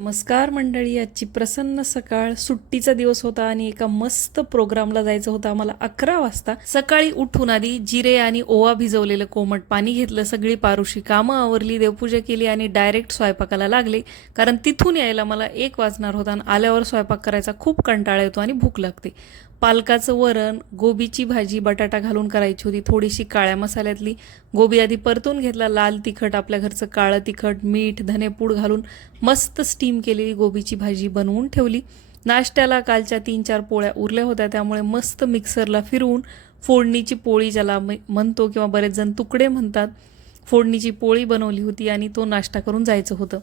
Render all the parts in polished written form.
नमस्कार मंडळी, आजची प्रसन्न सकाळ. सुट्टीचा दिवस होता आणि एका मस्त प्रोग्रामला जायचं होतं आम्हाला 11 वाजता. सकाळी उठून आधी जिरे आणि ओवा भिजवलेलं कोमट पाणी घेतलं, सगळी पारुशी कामं आवरली, देवपूजा केली आणि डायरेक्ट स्वयंपाकाला लागले. कारण तिथून यायला मला 1 वाजणार होता आणि आल्यावर स्वयंपाक करायचा खूप कंटाळा येतो आणि भूक लागते. पालकाचं वरण, गोबीची भाजी बटाटा घालून करायची होती, थोडीशी काळ्या मसाल्यातली. गोबी आधी परतून घेतला, लाल तिखट, आपल्या घरचं काळं तिखट, मीठ, धनेपूड घालून मस्त स्टीम केलेली गोबीची भाजी बनवून ठेवली. नाश्त्याला कालच्या 3-4 पोळ्या उरल्या होत्या, त्यामुळे मस्त मिक्सरला फिरवून फोडणीची पोळी ज्याला म्हणतो किंवा बरेच जण तुकडे म्हणतात, फोडणीची पोळी बनवली होती आणि तो नाश्ता करून जायचं होतं.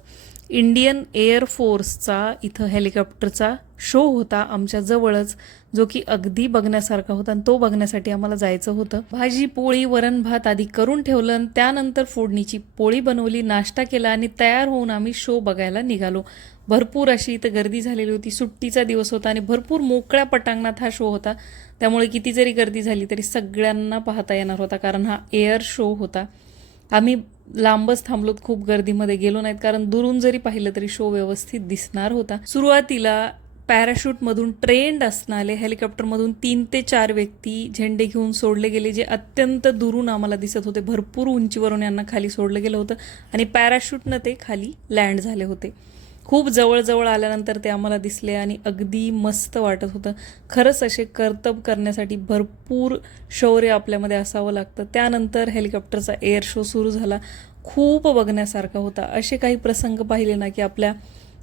इंडियन एअरफोर्सचा इथं हेलिकॉप्टरचा शो होता आमच्या जवळच, जो की अगदी बघण्यासारखा होता आणि तो बघण्यासाठी आम्हाला जायचं होतं. भाजी पोळी वरण भात आधी करून ठेवलं आणि त्यानंतर फोडणीची पोळी बनवली, नाश्ता केला आणि तयार होऊन आम्ही शो बघायला निघालो. भरपूर अशी इथं गर्दी झालेली होती. सुट्टीचा दिवस होता आणि भरपूर मोकळ्या पटांगणात हा शो होता, त्यामुळे किती जरी गर्दी झाली तरी सगळ्यांना पाहता येणार होता, कारण हा एअर शो होता. आम्ही लांबच थांबलोत, खूप गर्दीमध्ये गेलो नाहीत, कारण दुरून जरी पाहिलं तरी शो व्यवस्थित दिसणार होता. सुरुवातीला पॅराशूटमधून ट्रेंड असणारे हेलिकॉप्टरमधून 3 ते 4 व्यक्ती झेंडे घेऊन सोडले गेले, जे अत्यंत दुरून आम्हाला दिसत होते. भरपूर उंचीवरून यांना खाली सोडलं गेलं होतं आणि पॅराशूटनं ते खाली लँड झाले होते. खूप जवळजवळ आल्यानंतर ते आम्हाला दिसले आणि अगदी मस्त वाटत होतं. खरंच असे कर्तव्य करण्यासाठी भरपूर शौर्य आपल्यामध्ये असावं लागतं. त्यानंतर हेलिकॉप्टरचा एअर शो सुरू झाला. खूप बघण्यासारखा होता. असे काही प्रसंग पाहिले ना की आपल्या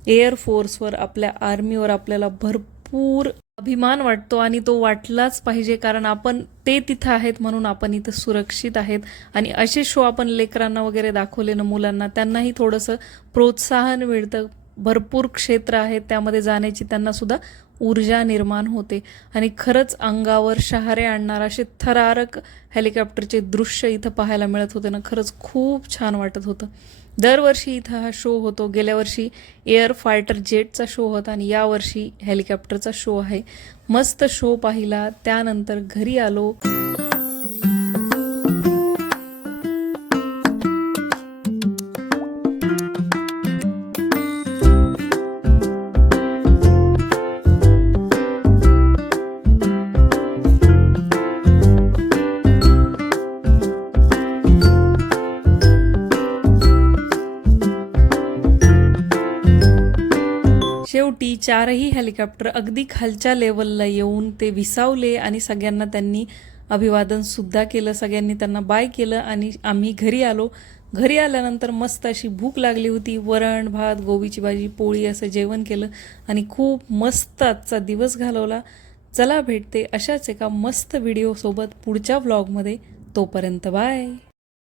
एअरफोर्सवर, आपल्या आर्मीवर आपल्याला भरपूर अभिमान वाटतो आणि तो वाटलाच पाहिजे, कारण आपण ते तिथं आहेत म्हणून आपण इथं सुरक्षित आहेत. आणि असे शो आपण लेकरांना वगैरे दाखवले ना, मुलांना, त्यांनाही थोडंसं प्रोत्साहन मिळतं. भरपूर क्षेत्र आहेत त्यामध्ये जाण्याची त्यांना सुद्धा ऊर्जा निर्माण होते आणि खरंच अंगावर शहारे आणणार असे थरारक हेलिकॉप्टरचे दृश्य इथं पाहायला मिळत होते ना. खरंच खूप छान वाटत होतं. दरवर्षी इथं हा शो होतो. गेल्या वर्षी एअर फायटर जेटचा शो होता आणि यावर्षी हेलिकॉप्टरचा शो आहे. मस्त शो पाहिला, त्यानंतर घरी आलो. शेवटी 4ही हेलिकॉप्टर अगदी खालच्या लेवलला येऊन ते विसावले आणि सगळ्यांना त्यांनी अभिवादन सुद्धा केलं. सगळ्यांनी त्यांना बाय केलं आणि आम्ही घरी आलो. घरी आल्यानंतर मस्त अशी भूक लागली होती. वरण भात, गोबीची भाजी, पोळी असं जेवण केलं आणि खूप मस्त आजचा दिवस घालवला. चला भेटते अशाच एका मस्त व्हिडिओसोबत पुढच्या व्लॉगमध्ये. तोपर्यंत बाय.